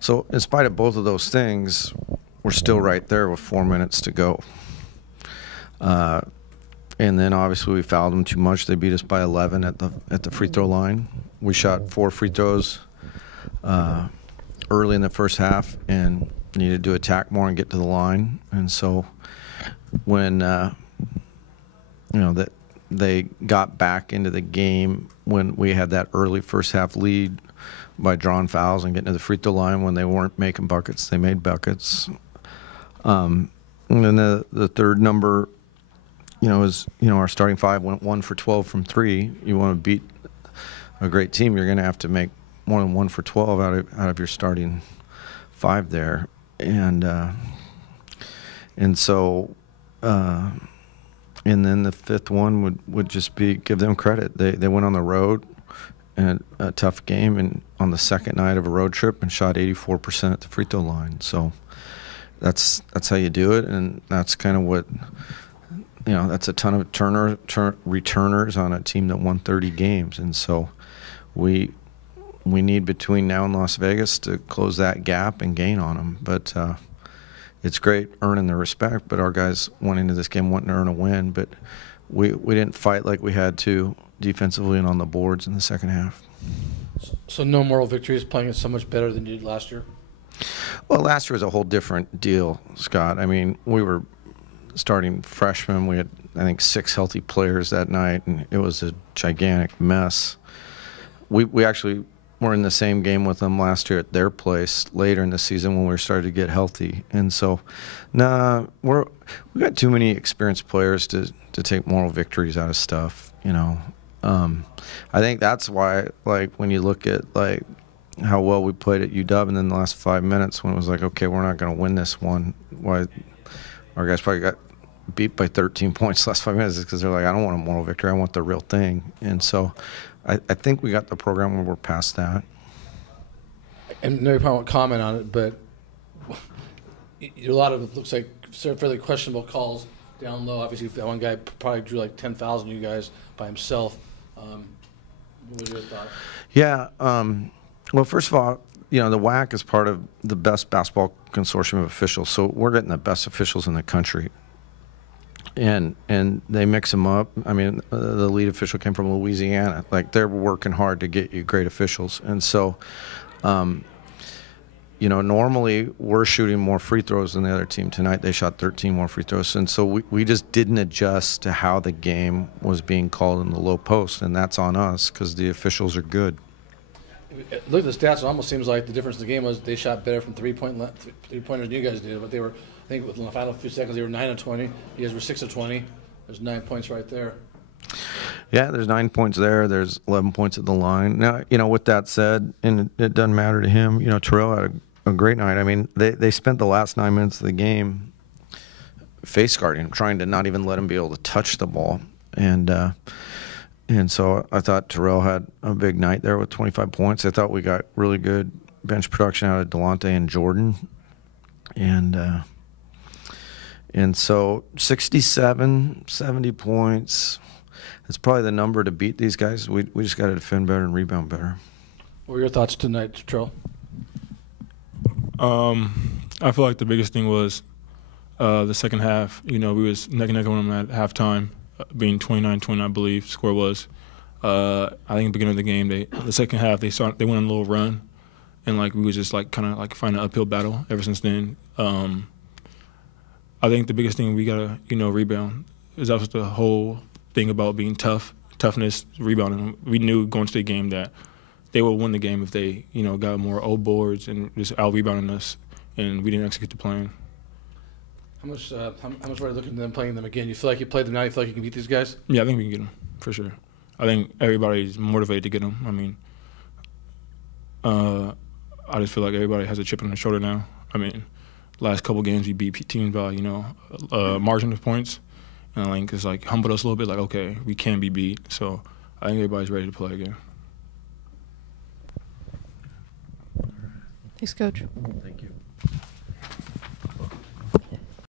So in spite of both of those things, we're still right there with 4 minutes to go. And then obviously we fouled them too much. They beat us by 11 at the free throw line. We shot 4 free throws early in the first half and needed to attack more and get to the line. And so when that they got back into the game when we had that early first half lead by drawing fouls and getting to the free throw line, when they weren't making buckets, they made buckets. And then the third number, is our starting five went 1 for 12 from 3. You want to beat a great team, you're going to have to make more than 1 for 12 out of your starting 5 there, and so and then the fifth one would just be give them credit. They went on the road in a tough game and on the second night of a road trip and shot 84% at the free throw line. So that's how you do it, and that's kind of what. That's a ton of returners on a team that won 30 games, and so we need between now and Las Vegas to close that gap and gain on them. But it's great earning their respect. But our guys went into this game wanting to earn a win, but we didn't fight like we had to defensively and on the boards in the second half. So no moral victories, playing it so much better than you did last year? Well, last year was a whole different deal, Scott. I mean, we were starting freshmen. We had, I think, 6 healthy players that night, and it was a gigantic mess. We actually were in the same game with them last year at their place later in the season when we were starting to get healthy. And so, we got too many experienced players to take moral victories out of stuff. I think that's why, like, when you look at like how well we played at UW, and then the last 5 minutes when it was like, okay, we're not going to win this one. Why our guys probably got beat by 13 points the last 5 minutes is because they're like, I don't want a moral victory, I want the real thing. And so I think we got the program where we're past that. And no, you probably won't comment on it, but a lot of it looks like fairly questionable calls down low. Obviously, that one guy probably drew like 10,000 you guys by himself. What was your thought? Yeah. Well, first of all, the WAC is part of the best basketball consortium of officials, so we're getting the best officials in the country. And they mix them up. I mean, the lead official came from Louisiana. Like, they're working hard to get you great officials. And so, normally we're shooting more free throws than the other team. Tonight they shot 13 more free throws. And so we just didn't adjust to how the game was being called in the low post, and that's on us because the officials are good. Look at the stats. It almost seems like the difference in the game was they shot better from three-pointers than you guys did, but they were, I think, within the final few seconds, they were 9 of 20. You guys were 6 of 20. There's 9 points right there. Yeah, there's 9 points there. There's 11 points at the line. Now, with that said, and it doesn't matter to him, Terrell had a great night. I mean, they spent the last 9 minutes of the game face guarding him, trying to not even let him be able to touch the ball. And so I thought Terrell had a big night there with 25 points. I thought we got really good bench production out of Delonte and Jordan. And so 67, 70 points. That's probably the number to beat these guys. We just got to defend better and rebound better. What were your thoughts tonight, Terrell? I feel like the biggest thing was the second half. We was neck and neck on them at halftime, being 29-20, I believe score was. I think at the beginning of the game, the second half they went on a little run, and we was just kind of fighting an uphill battle ever since then. I think the biggest thing we gotta rebound is that was the whole thing about being toughness, rebounding. We knew going to the game that they would win the game if they got more old boards and just out rebounding us, and we didn't execute the plan. How much are you looking at them playing them again? You feel like you played them now? You feel like you can beat these guys? Yeah, I think we can get them for sure. I think everybody's motivated to get them. I mean, I just feel like everybody has a chip on their shoulder now. I mean, last couple games we beat teams by margin of points, and it's humbled us a little bit. Okay, we can be beat. So I think everybody's ready to play again. Thanks, Coach. Thank you.